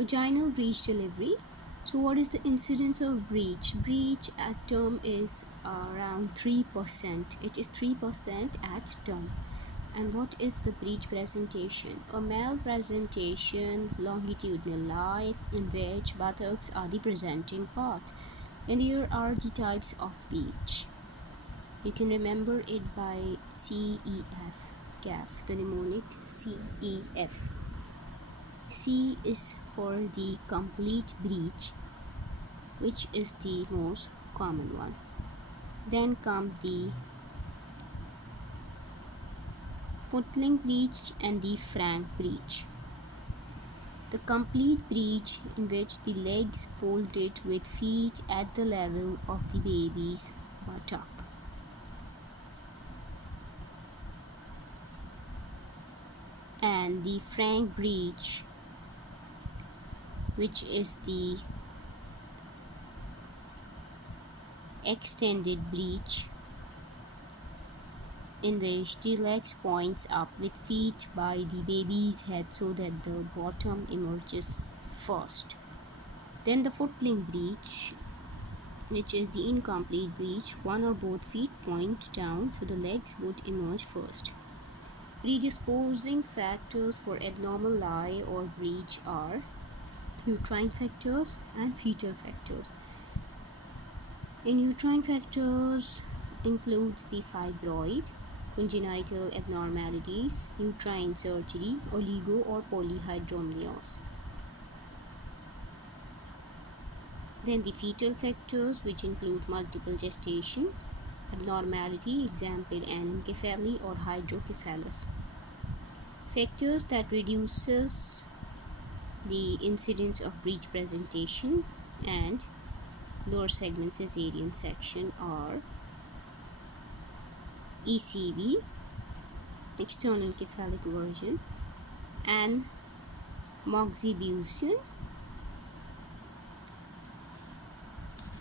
Vaginal breech delivery. So what is the incidence of breech? Breech at term is around 3%. It is 3% at term. And what is the breech presentation? A malpresentation longitudinal lie in which buttocks are the presenting part. And here are the types of breech. You can remember it by CEF, CAF, the mnemonic CEF. C is for the complete breech, which is the most common one. Then come the footling breech and the frank breech. The complete breech, in which the legs folded with feet at the level of the baby's buttock. And the frank breech, which is the extended breech, in which the legs points up with feet by the baby's head so that the bottom emerges first. Then the footling breech, which is the incomplete breech, one or both feet point down so the legs would emerge first. Predisposing factors for abnormal lie or breech are uterine factors and fetal factors. In uterine factors includes the fibroid, congenital abnormalities, uterine surgery, oligo or polyhydramnios. Then the fetal factors, which include multiple gestation, abnormality, example anencephaly or hydrocephalus. Factors that reduces the incidence of breech presentation and lower segment cesarean section are ECV, external cephalic version, and moxibustion.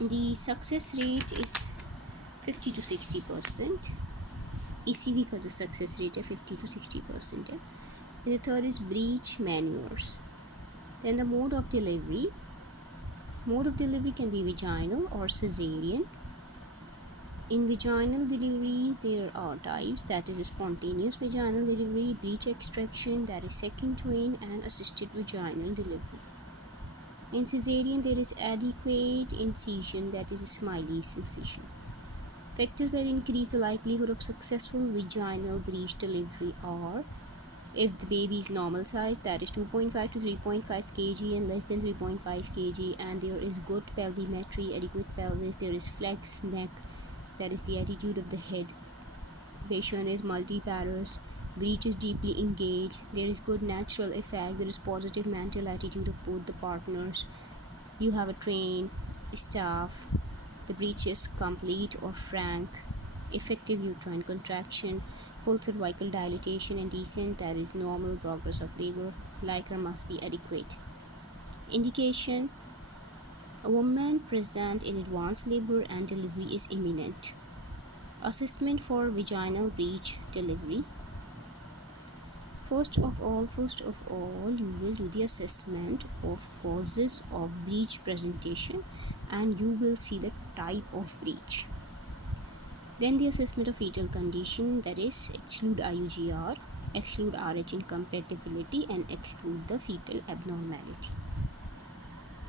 The success rate is 50 to 60%. ECV का जो success rate है 50 to 60% है. And the third is breech maneuvers. Then the mode of delivery. Mode of delivery can be vaginal or cesarean. In vaginal delivery, there are types, that is spontaneous vaginal delivery, breech extraction, that is second twin, and assisted vaginal delivery. In cesarean, there is adequate incision, that is Smiley's incision. Factors that increase the likelihood of successful vaginal breech delivery are: if the baby is normal size, that is 2.5 to 3.5 kg and less than 3.5 kg, and there is good pelvimetry, adequate pelvis, there is flex neck, that is the attitude of the head, patient is multiparous, breech is deeply engaged, there is good natural effect, there is positive mental attitude of both the partners, you have a trained staff, the breech is complete or frank, effective uterine contraction, full cervical dilatation and decent, that is normal progress of labor, lycra must be adequate. Indication: a woman present in advanced labor and delivery is imminent. Assessment for vaginal breech delivery. First of all, you will do the assessment of causes of breech presentation and you will see the type of breech. Then the assessment of fetal condition, that is exclude IUGR, exclude RH incompatibility and exclude the fetal abnormality.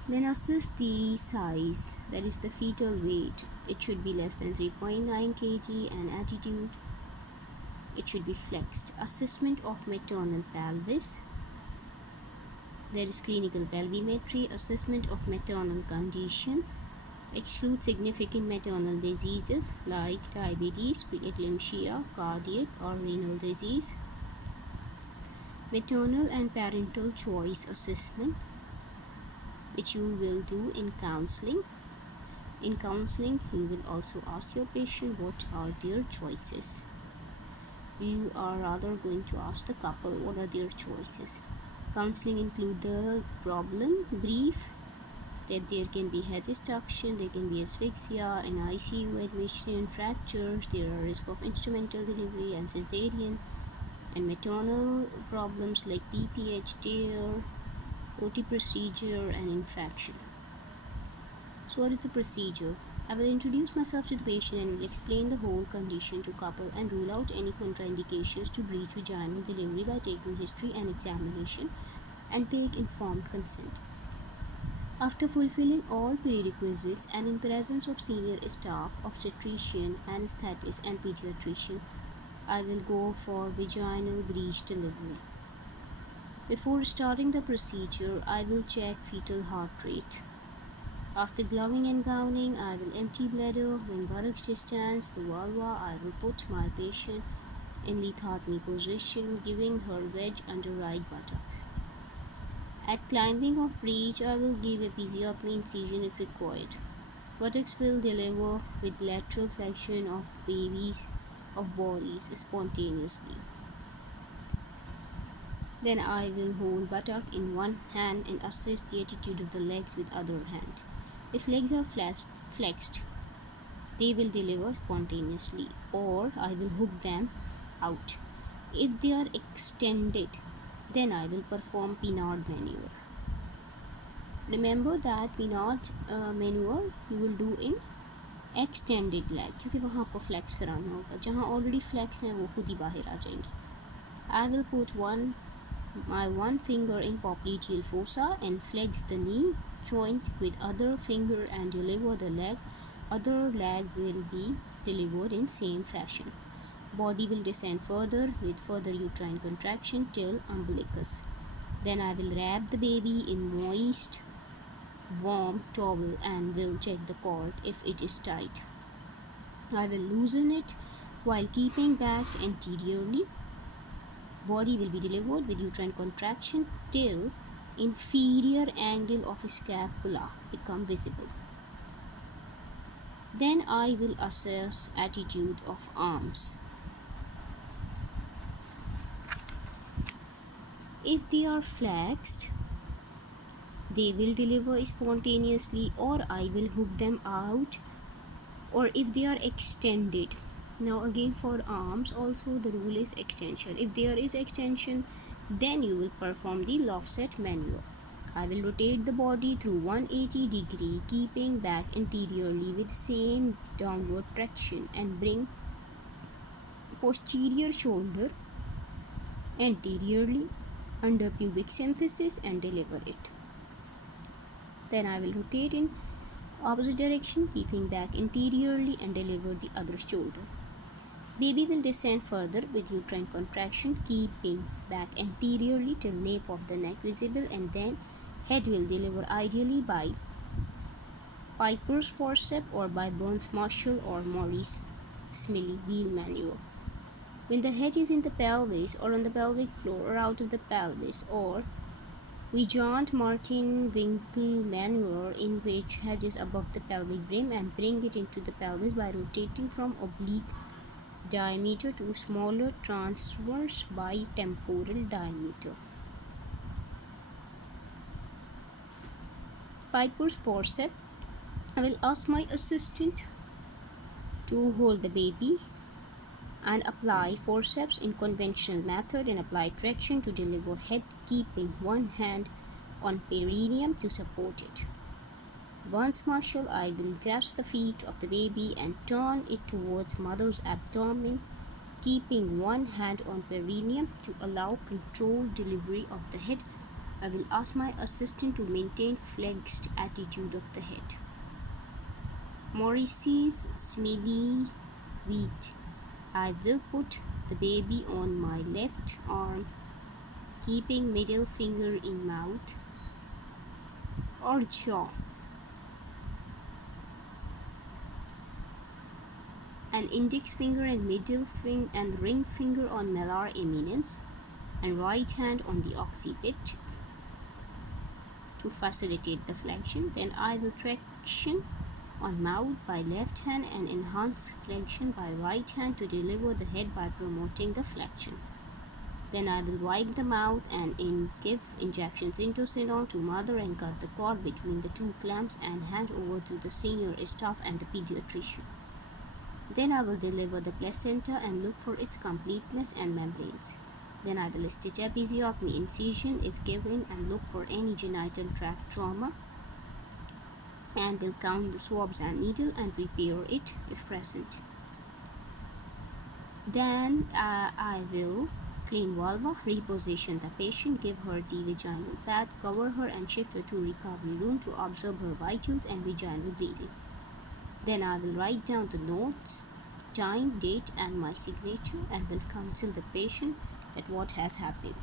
Then assess the size, that is the fetal weight. It should be less than 3.9 kg and attitude, it should be flexed. Assessment of maternal pelvis, there is clinical pelvimetry. Assessment of maternal condition, exclude significant maternal diseases like diabetes, preeclampsia, cardiac or renal disease. Maternal and parental choice assessment, which you will do in counseling. In counseling, you will also ask your patient what are their choices. You are rather going to ask the couple what are their choices. Counseling include the problem brief, that there can be head destruction, there can be asphyxia, an ICU admission, fractures, there are risk of instrumental delivery and cesarean, and maternal problems like PPH, tear, OT procedure and infection. So what is the procedure? I will introduce myself to the patient and will explain the whole condition to couple and rule out any contraindications to breech vaginal delivery by taking history and examination and take informed consent. After fulfilling all prerequisites and in presence of senior staff, obstetrician, anesthetist and pediatrician, I will go for vaginal breech delivery. Before starting the procedure, I will check fetal heart rate. After gloving and gowning, I will empty bladder. When buttocks distance the vulva, I will put my patient in lithotomy position, giving her wedge under right buttocks. At climbing of breech, I will give episiotomy incision if required. Buttocks will deliver with lateral flexion of bodies spontaneously. Then I will hold buttock in one hand and assess the attitude of the legs with other hand. If legs are flexed, they will deliver spontaneously, or I will hook them out. If they are extended, then I will perform Pinard maneuver. Remember that Pinard maneuver you will do in extended leg, क्योंकि वहाँ पर flex कराना होगा. जहाँ already flex हैं वो खुद ही बाहर आ जाएंगी. I will put my one finger in popliteal fossa and flex the knee joint with other finger and deliver the leg. Other leg will be delivered in same fashion. Body will descend further with further uterine contraction till umbilicus. Then I will wrap the baby in moist, warm towel and will check the cord if it is tight. I will loosen it while keeping back anteriorly. Body will be delivered with uterine contraction till inferior angle of scapula become visible. Then I will assess attitude of arms. If they are flexed, they will deliver spontaneously, or I will hook them out. Or if they are extended, now again for arms also the rule is extension. If there is extension, then you will perform the Lofset maneuver. I will rotate the body through 180 degree, keeping back anteriorly with same downward traction and bring posterior shoulder anteriorly under pubic symphysis and deliver it. Then I will rotate in opposite direction, keeping back anteriorly and deliver the other shoulder. Baby will descend further with uterine contraction, keeping back anteriorly till nape of the neck visible, and then head will deliver ideally by Piper's forceps or by Burns Marshall or Morris Smiley wheel maneuver. When the head is in the pelvis or on the pelvic floor or out of the pelvis, or Vigant Martin Winkle maneuver, in which head is above the pelvic brim and bring it into the pelvis by rotating from oblique diameter to smaller transverse bitemporal diameter. Piper's forceps. I will ask my assistant to hold the baby and apply forceps in conventional method and apply traction to deliver head, keeping one hand on perineum to support it. Once Marshall, I will grasp the feet of the baby and turn it towards mother's abdomen, keeping one hand on perineum to allow controlled delivery of the head. I will ask my assistant to maintain flexed attitude of the head. Morris's Smiley wheat. I will put the baby on my left arm, keeping middle finger in mouth or jaw, and index finger and middle finger and ring finger on malar eminence, and right hand on the occiput to facilitate the flexion. Then I will traction on mouth by left hand and enhance flexion by right hand to deliver the head by promoting the flexion. Then I will wipe the mouth and give injections into Synol to mother and cut the cord between the two clamps and hand over to the senior staff and the pediatrician. Then I will deliver the placenta and look for its completeness and membranes. Then I will stitch episiotomy incision if given and look for any genital tract trauma, and will count the swabs and needle and repair it if present. Then I will clean vulva, reposition the patient, give her the vaginal pad, cover her and shift her to recovery room to observe her vitals and vaginal bleeding. Then I will write down the notes, time, date and my signature, and will counsel the patient that what has happened.